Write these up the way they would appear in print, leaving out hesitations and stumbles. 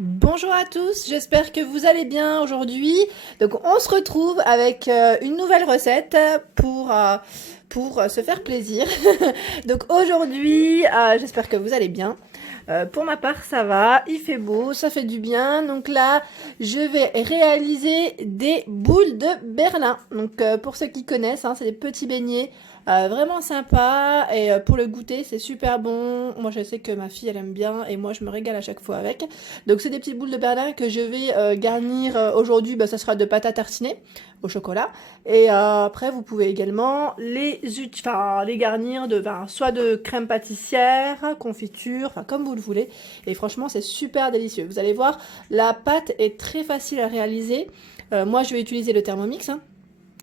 Bonjour à tous, j'espère que vous allez bien aujourd'hui. Donc on se retrouve avec une nouvelle recette pour se faire plaisir. Donc aujourd'hui, j'espère que vous allez bien. Pour ma part, ça va, il fait beau, ça fait du bien. Donc là, je vais réaliser des boules de Berlin. Donc pour ceux qui connaissent, hein, c'est des petits beignets vraiment sympas et pour le goûter, c'est super bon. Moi, je sais que ma fille, elle aime bien et moi, je me régale à chaque fois avec. Donc c'est des petites boules de Berlin que je vais garnir aujourd'hui, ça sera de pâte à tartiner au chocolat. Et après, vous pouvez également les garnir soit de crème pâtissière, confiture, comme vous le voulez. Et franchement, c'est super délicieux. Vous allez voir, la pâte est très facile à réaliser. Moi, je vais utiliser le Thermomix, hein.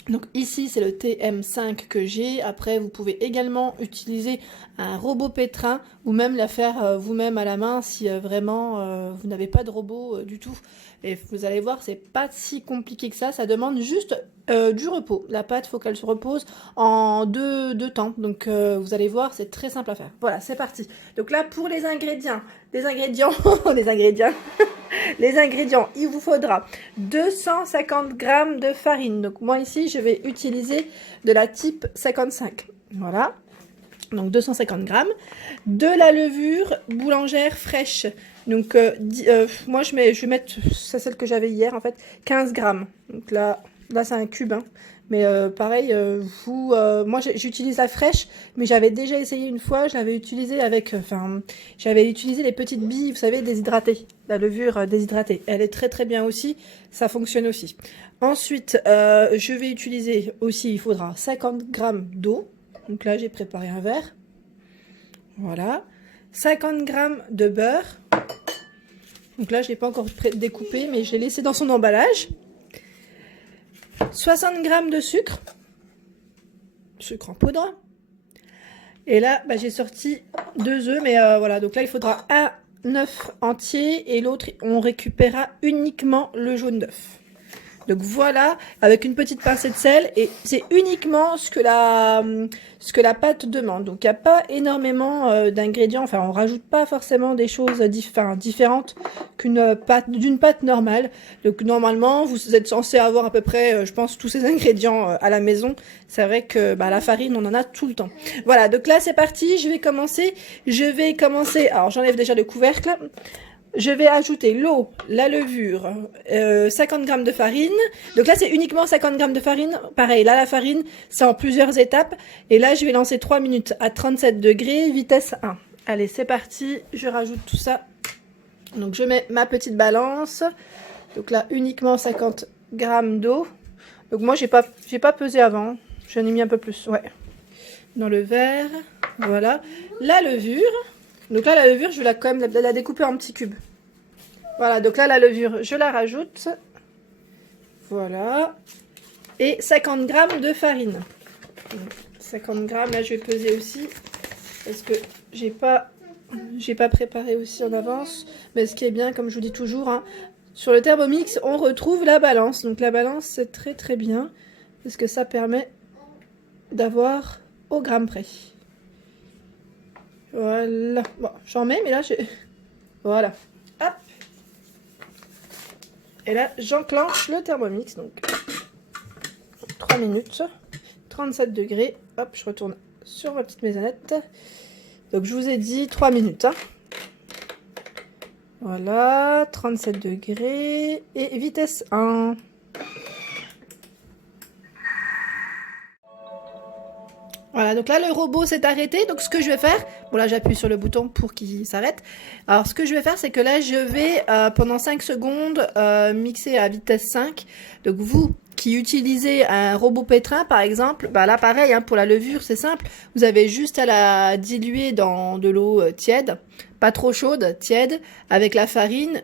Donc ici, c'est le TM5 que j'ai. Après, vous pouvez également utiliser un robot pétrin ou même la faire vous-même à la main si vraiment vous n'avez pas de robot du tout. Et vous allez voir, c'est pas si compliqué que ça demande juste du repos. La pâte, faut qu'elle se repose en deux temps. Donc vous allez voir, c'est très simple à faire. Voilà, c'est parti. Donc là, pour les ingrédients, les ingrédients, les ingrédients, il vous faudra 250 g de farine. Donc moi ici, je vais utiliser de la type 55. Voilà. Donc 250 g. De la levure boulangère fraîche. Donc moi je vais mettre, c'est celle que j'avais hier en fait, 15 g. Donc là c'est un cube, hein. Mais pareil, moi j'utilise la fraîche, mais j'avais déjà essayé une fois, je l'avais utilisée avec, j'avais utilisé les petites billes, vous savez, déshydratées, la levure déshydratée. Elle est très très bien aussi, ça fonctionne aussi. Ensuite, je vais utiliser aussi, il faudra 50 g d'eau. Donc là, j'ai préparé un verre. Voilà. 50 g de beurre. Donc là, je ne l'ai pas encore découpé, mais je l'ai laissé dans son emballage. 60 g de sucre. Sucre en poudre. Et là, j'ai sorti 2 œufs, mais voilà. Donc là, il faudra un œuf entier et l'autre, on récupérera uniquement le jaune d'œuf. Donc voilà, avec une petite pincée de sel, et c'est uniquement ce que la pâte demande. Donc il n'y a pas énormément d'ingrédients, enfin on rajoute pas forcément des choses différentes d'une pâte normale. Donc normalement vous êtes censé avoir à peu près, je pense, tous ces ingrédients à la maison. C'est vrai que la farine on en a tout le temps. Voilà, donc là c'est parti, je vais commencer. Alors j'enlève déjà le couvercle. Je vais ajouter l'eau, la levure, 50 g de farine. Donc là, c'est uniquement 50 g de farine. Pareil, là, la farine, c'est en plusieurs étapes. Et là, je vais lancer 3 minutes à 37 degrés, vitesse 1. Allez, c'est parti. Je rajoute tout ça. Donc, je mets ma petite balance. Donc là, uniquement 50 g d'eau. Donc moi, j'ai pas pesé avant. J'en ai mis un peu plus, ouais. Dans le verre. Voilà. La levure. Donc là, la levure, je vais quand même la découper en petits cubes. Voilà, donc là, la levure, je la rajoute. Voilà. Et 50 g de farine. 50 g, là, je vais peser aussi. Parce que j'ai pas préparé aussi en avance. Mais ce qui est bien, comme je vous dis toujours, hein, sur le Thermomix, on retrouve la balance. Donc la balance, c'est très très bien. Parce que ça permet d'avoir au gramme près. Voilà. Bon, j'en mets, mais là, voilà. Hop. Et là, j'enclenche le Thermomix. Donc, 3 minutes. 37 degrés. Hop, je retourne sur ma petite maisonnette. Donc, je vous ai dit 3 minutes. Hein. Voilà, 37 degrés. Et vitesse 1. Voilà, donc là, le robot s'est arrêté. Donc, ce que je vais faire... Bon, là, j'appuie sur le bouton pour qu'il s'arrête. Alors, ce que je vais faire, c'est que là, je vais, pendant 5 secondes, mixer à vitesse 5. Donc, vous qui utilisez un robot pétrin, par exemple, là, pareil, hein, pour la levure, c'est simple. Vous avez juste à la diluer dans de l'eau tiède. Pas trop chaude, tiède, avec la farine.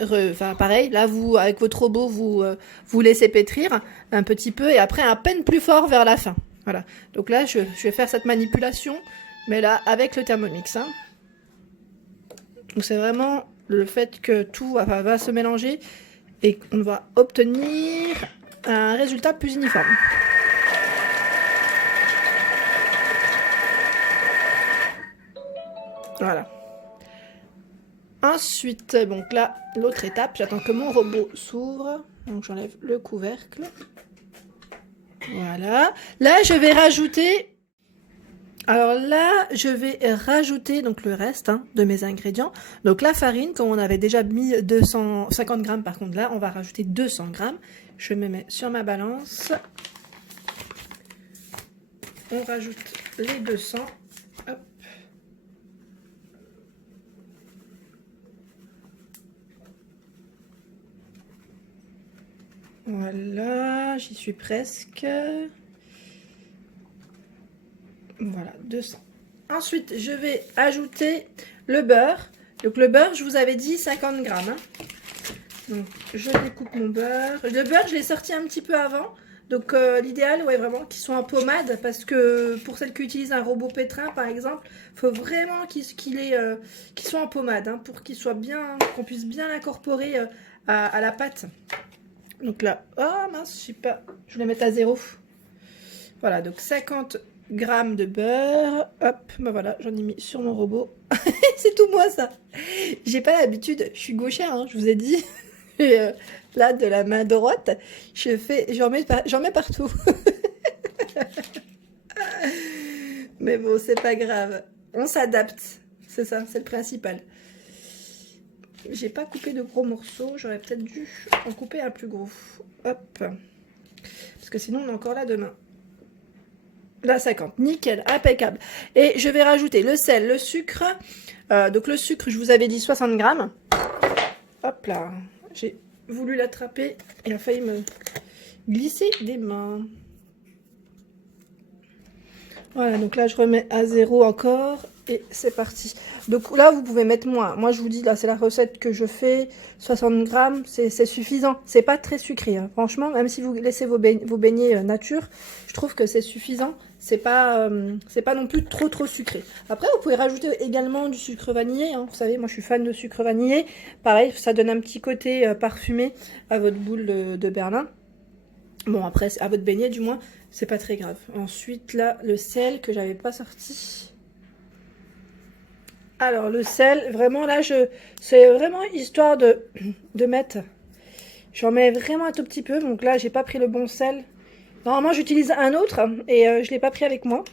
Pareil, là, vous, avec votre robot, vous laissez pétrir un petit peu. Et après, à peine plus fort vers la fin. Voilà, donc là je vais faire cette manipulation, mais là avec le Thermomix. Hein. Donc c'est vraiment le fait que tout va se mélanger et on va obtenir un résultat plus uniforme. Voilà. Ensuite, donc là, l'autre étape, j'attends que mon robot s'ouvre. Donc j'enlève le couvercle. Voilà. Là, je vais rajouter... Alors là, je vais rajouter donc le reste de mes ingrédients. Donc la farine, comme on avait déjà mis 250 grammes, par contre là, on va rajouter 200 grammes. Je me mets sur ma balance. On rajoute les 200. Hop. Voilà, j'y suis presque. Voilà, 200. Ensuite, je vais ajouter le beurre. Donc le beurre, je vous avais dit 50 grammes. Donc je découpe mon beurre. Le beurre, je l'ai sorti un petit peu avant. Donc l'idéal, ouais, vraiment qu'il soit en pommade. Parce que pour celles qui utilisent un robot pétrin, par exemple, il faut vraiment qu'il soit en pommade. Pour qu'il soit bien, qu'on puisse bien l'incorporer à la pâte. Donc là, oh mince, je sais pas, je vais mettre à 0. Voilà, donc 50 grammes de beurre. Hop, ben voilà, j'en ai mis sur mon robot. C'est tout moi ça. J'ai pas l'habitude, je suis gauchère, je vous ai dit. Et, là, de la main droite, j'en mets partout. Mais bon, c'est pas grave. On s'adapte. C'est ça, c'est le principal. J'ai pas coupé de gros morceaux, j'aurais peut-être dû en couper un plus gros. Hop. Parce que sinon on est encore là demain. Là 50, nickel, impeccable. Et je vais rajouter le sel, le sucre. Donc le sucre, je vous avais dit 60 grammes. Hop là, j'ai voulu l'attraper et il a failli me glisser des mains. Voilà, donc là je remets à 0 encore. Et c'est parti. Donc là, vous pouvez mettre moins. Moi, je vous dis, là, c'est la recette que je fais. 60 grammes, c'est suffisant. C'est pas très sucré. Franchement, même si vous laissez vos beignets nature, je trouve que c'est suffisant. C'est pas non plus trop sucré. Après, vous pouvez rajouter également du sucre vanillé. Vous savez, moi, je suis fan de sucre vanillé. Pareil, ça donne un petit côté parfumé à votre boule de Berlin. Bon, après, à votre beignet, du moins, c'est pas très grave. Ensuite, là, le sel que j'avais pas sorti. Alors le sel, vraiment là, c'est vraiment histoire de mettre, j'en mets vraiment un tout petit peu, donc là j'ai pas pris le bon sel. Normalement j'utilise un autre et je l'ai pas pris avec moi.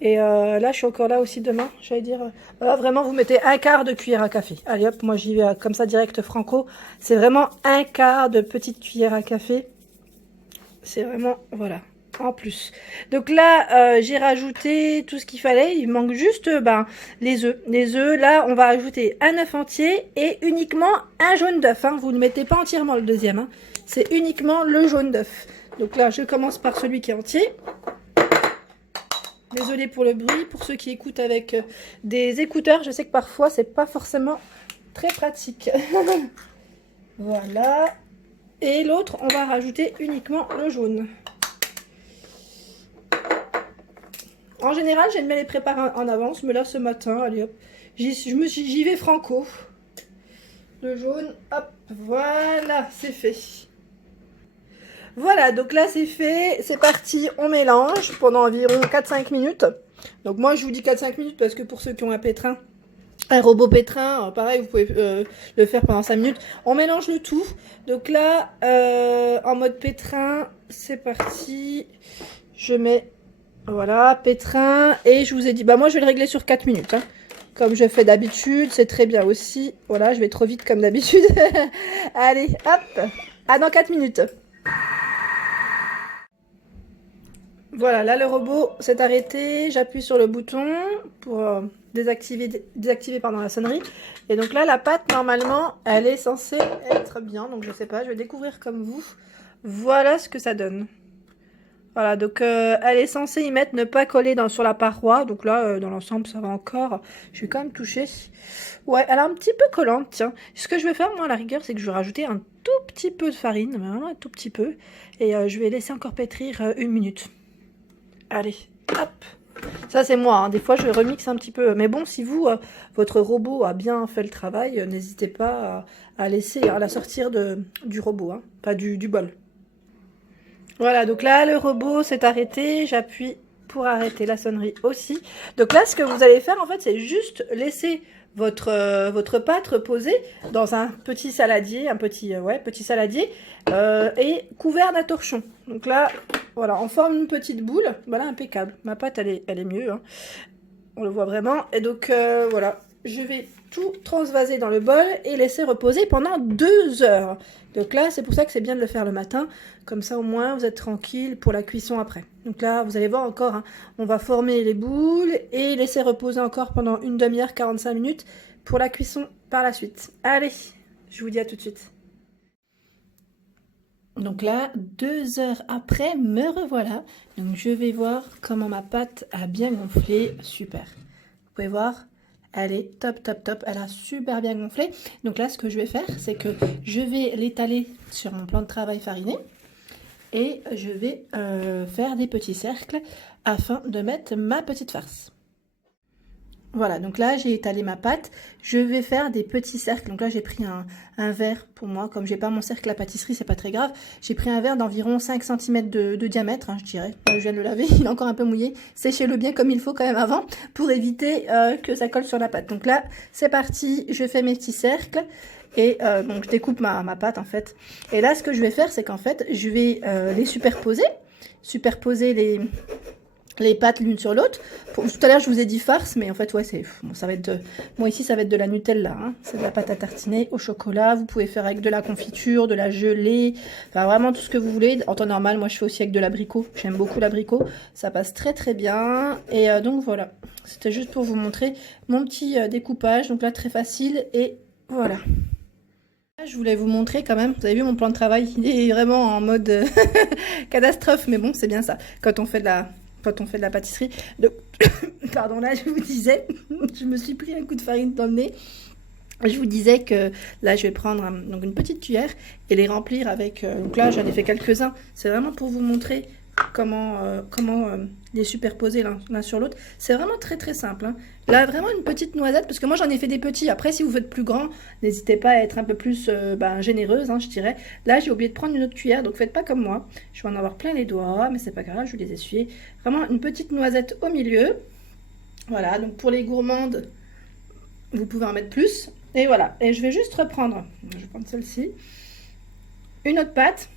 Et là je suis encore là aussi demain, j'allais dire, voilà, vraiment vous mettez un quart de cuillère à café. Allez hop, moi j'y vais comme ça direct franco, c'est vraiment un quart de petite cuillère à café. C'est vraiment, voilà. En plus. Donc là, j'ai rajouté tout ce qu'il fallait. Il manque juste les œufs. Les œufs, là, on va ajouter un œuf entier et uniquement un jaune d'œuf. Vous ne mettez pas entièrement le deuxième. C'est uniquement le jaune d'œuf. Donc là, je commence par celui qui est entier. Désolée pour le bruit. Pour ceux qui écoutent avec des écouteurs, je sais que parfois, c'est pas forcément très pratique. Voilà. Et l'autre, on va rajouter uniquement le jaune. En général, j'aime bien les préparer en avance, mais là, ce matin, allez hop, j'y vais franco. Le jaune, hop, voilà, c'est fait. Voilà, donc là, c'est fait, c'est parti, on mélange pendant environ 4-5 minutes. Donc moi, je vous dis 4-5 minutes parce que pour ceux qui ont un pétrin, un robot pétrin, pareil, vous pouvez le faire pendant 5 minutes. On mélange le tout. Donc là, en mode pétrin, c'est parti. Je mets... Voilà, pétrin. Et je vous ai dit, moi je vais le régler sur 4 minutes. Comme je fais d'habitude, c'est très bien aussi. Voilà, je vais trop vite comme d'habitude. Allez, hop. À dans 4 minutes. Voilà, là le robot s'est arrêté. J'appuie sur le bouton pour désactiver la sonnerie. Et donc là, la pâte, normalement, elle est censée être bien. Donc je sais pas, je vais découvrir comme vous. Voilà ce que ça donne. Voilà, donc elle est censée y mettre ne pas coller sur la paroi. Donc là, dans l'ensemble, ça va encore. Je vais quand même toucher. Ouais, elle est un petit peu collante, tiens. Ce que je vais faire, moi, à la rigueur, c'est que je vais rajouter un tout petit peu de farine. Vraiment un tout petit peu. Et je vais laisser encore pétrir 1 minute. Allez, hop. Ça, c'est moi. Des fois, je remixe un petit peu. Mais bon, si vous, votre robot a bien fait le travail, n'hésitez pas à la sortir du robot. Pas du bol. Voilà, donc là, le robot s'est arrêté. J'appuie pour arrêter la sonnerie aussi. Donc là, ce que vous allez faire, en fait, c'est juste laisser votre pâte reposée dans un petit saladier, petit saladier et couvert d'un torchon. Donc là, voilà, on forme une petite boule. Voilà, impeccable. Ma pâte, elle est mieux, hein. On le voit vraiment. Et donc, voilà, je vais tout transvaser dans le bol et laisser reposer pendant 2 heures. Donc là, c'est pour ça que c'est bien de le faire le matin. Comme ça, au moins, vous êtes tranquille pour la cuisson après. Donc là, vous allez voir encore, hein, on va former les boules et laisser reposer encore pendant une demi-heure, 45 minutes pour la cuisson par la suite. Allez, je vous dis à tout de suite. Donc là, 2 heures après, me revoilà. Donc je vais voir comment ma pâte a bien gonflé. Super. Vous pouvez voir, elle est top, top, top. Elle a super bien gonflé. Donc là, ce que je vais faire, c'est que je vais l'étaler sur mon plan de travail fariné. Et je vais faire des petits cercles afin de mettre ma petite farce. Voilà, donc là, j'ai étalé ma pâte. Je vais faire des petits cercles. Donc là, j'ai pris un verre pour moi. Comme j'ai pas mon cercle à pâtisserie, c'est pas très grave. J'ai pris un verre d'environ 5 cm de diamètre, hein, je dirais. Là, je viens de le laver, il est encore un peu mouillé. Séchez-le bien comme il faut quand même avant pour éviter que ça colle sur la pâte. Donc là, c'est parti. Je fais mes petits cercles. Et donc, je découpe ma pâte, en fait. Et là, ce que je vais faire, c'est qu'en fait, je vais les superposer. Superposer les pâtes l'une sur l'autre. Tout à l'heure, je vous ai dit farce, mais en fait, ouais, bon, ça va être moi ici, ça va être de la Nutella, hein. C'est de la pâte à tartiner au chocolat. Vous pouvez faire avec de la confiture, de la gelée, enfin vraiment tout ce que vous voulez. En temps normal, moi, je fais aussi avec de l'abricot. J'aime beaucoup l'abricot. Ça passe très, très bien. Et donc, voilà. C'était juste pour vous montrer mon petit découpage. Donc là, très facile. Et voilà. Je voulais vous montrer quand même, vous avez vu mon plan de travail, il est vraiment en mode catastrophe, mais bon, c'est bien ça, quand on fait de la pâtisserie. Donc, pardon, là, je vous disais, je me suis pris un coup de farine dans le nez. Je vous disais que là, je vais prendre donc une petite cuillère et les remplir avec... donc là, j'en ai fait quelques-uns. C'est vraiment pour vous montrer comment les superposer l'un sur l'autre. C'est vraiment très très simple, hein. Là, vraiment une petite noisette, parce que moi, j'en ai fait des petits. Après, si vous faites plus grand, n'hésitez pas à être un peu plus généreuse, hein, je dirais. Là, j'ai oublié de prendre une autre cuillère, donc faites pas comme moi. Je vais en avoir plein les doigts, mais c'est pas grave, je vais les essuyer. Vraiment une petite noisette au milieu. Voilà, donc pour les gourmandes, vous pouvez en mettre plus. Et voilà, et je vais juste reprendre, je vais prendre celle-ci, une autre pâte,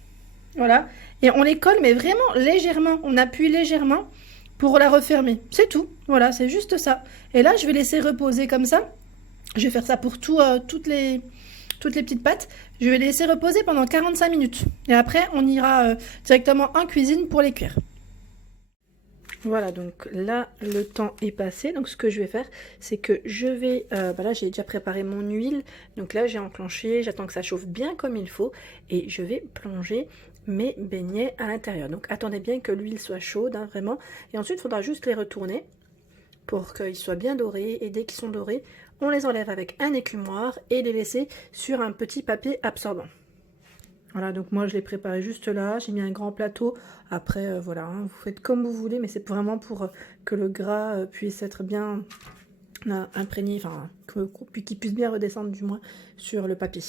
voilà, et on les colle, mais vraiment légèrement, on appuie légèrement pour la refermer, c'est tout, voilà, c'est juste ça. Et là, je vais laisser reposer comme ça, je vais faire ça pour toutes les petites pâtes, je vais les laisser reposer pendant 45 minutes, et après, on ira directement en cuisine pour les cuire. Voilà, donc là, le temps est passé. Donc, ce que je vais faire, c'est que je vais... là, j'ai déjà préparé mon huile. Donc là, j'ai enclenché. J'attends que ça chauffe bien comme il faut. Et je vais plonger mes beignets à l'intérieur. Donc, attendez bien que l'huile soit chaude, hein, vraiment. Et ensuite, il faudra juste les retourner pour qu'ils soient bien dorés. Et dès qu'ils sont dorés, on les enlève avec un écumoire et les laisser sur un petit papier absorbant. Voilà, donc moi je l'ai préparé juste là, j'ai mis un grand plateau. Après, voilà, hein, vous faites comme vous voulez, mais c'est vraiment pour que le gras puisse être bien imprégné, enfin, qu'il puisse bien redescendre du moins sur le papier.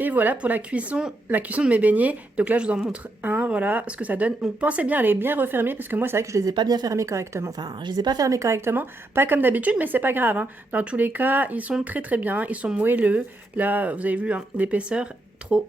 Et voilà pour la cuisson de mes beignets. Donc là, je vous en montre un, voilà ce que ça donne. Donc pensez bien à les bien refermer, parce que moi, c'est vrai que je les ai pas bien fermés correctement. Enfin, je les ai pas fermés correctement, pas comme d'habitude, mais c'est pas grave, hein. Dans tous les cas, ils sont très très bien, ils sont moelleux. Là, vous avez vu, hein, l'épaisseur...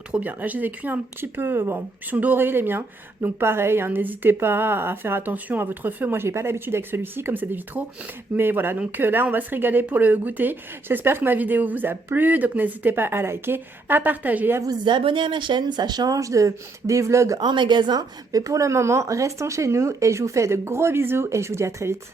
Trop bien. Là, je les ai cuits un petit peu, bon, ils sont dorés les miens, donc pareil, hein, n'hésitez pas à faire attention à votre feu. Moi, j'ai pas l'habitude avec celui-ci, comme c'est des vitraux, mais voilà, donc là, on va se régaler pour le goûter. J'espère que ma vidéo vous a plu, donc n'hésitez pas à liker, à partager, à vous abonner à ma chaîne. Ça change des vlogs en magasin, mais pour le moment, restons chez nous et je vous fais de gros bisous et je vous dis à très vite.